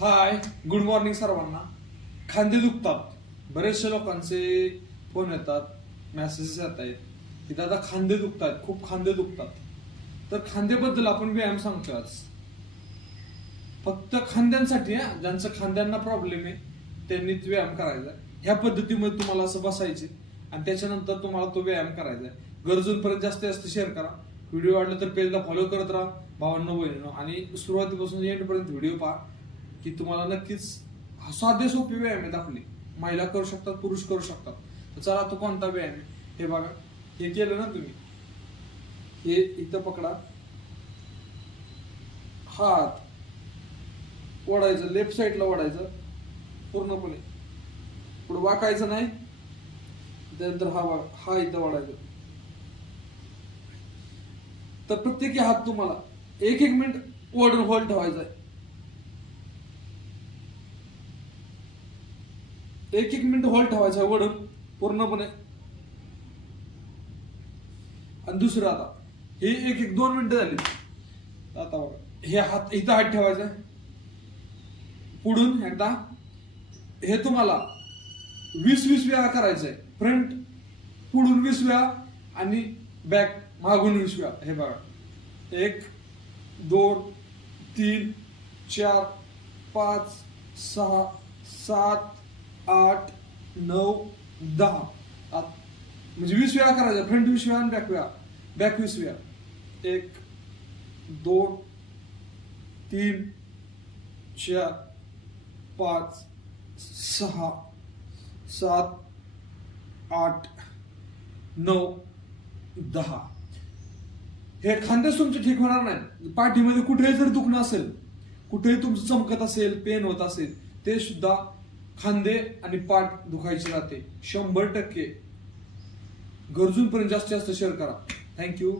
हाय, good morning सर्वांना. खांदे दुखतात, बरेचशा लोकांचे फोन येतात, मेसेजेस येत आहेत की दादा खांदे दुखतात, खूप खांदे दुखतात. तर खांद्याबद्दल आपण व्यायाम सांगतोय आज. फक्त खांद्यांसाठी, ज्यांचं खांद्यांना प्रॉब्लेम आहे त्यांनीच व्यायाम करायचा. ह्या पद्धतीमध्ये तुम्हाला असं बसायचे आणि त्याच्यानंतर तुम्हाला तो व्यायाम करायचा आहे. गरजूंपर्यंत जास्तीत जास्त शेअर करा. व्हिडिओ वाटलं तर पेजला फॉलो करत राहा भावांनो बहिणींनो, आणि सुरुवातीपासून एंडपर्यंत व्हिडिओ पहा की तुम्हाला नक्कीच साधे सोपे व्यायाम आहेत आपले. महिला करू शकतात, पुरुष करू शकतात. तर चला, तो कोणता व्यायाम आहे हे बघा. हे केलं ना तुम्ही, हे इथं पकडा, हात ओढायचं, लेफ्ट साईडला ओढायचं पूर्णपणे, पुढे वाकायचं नाही. त्यानंतर हा बघा, हा इथं ओढायचं. तर प्रत्येकी हात तुम्हाला 1-1 मिनिट ओढून होल्ड ठेवायचा आहे. 1-1 मिनिट होल्ड ठेवायचा ओढून पूर्णपणे. आणि दुसरं आता हे 1-2 मिनिटं झाली. आता बघा, हे हात इथं हात ठेवायचा पुढून एकदा. हे तुम्हाला 20-20 वेळा करायचंय. फ्रंट पुढून 20 वेळा आणि बॅक मागून 20 वेळा. हे बघा, 1 2 3 4 5 6 7 8 9 10. म्हणजे 20 वेळा करायचं. फ्रंट 20 वेळा आणि बॅक 20 वेळा. 1 2 3 4 5 6 7 8 9 10. हे खांदेच तुमचे ठीक होणार नाही. पाठीमध्ये कुठेही जर दुखणं असेल, कुठेही तुमचं चमकत असेल, पेन होत असेल, ते सुद्धा खांदे आणि पाठ दुखायची राहते. 100%. गरजूंपर्यंत जास्तीत जास्त शेअर करा. थँक्यू.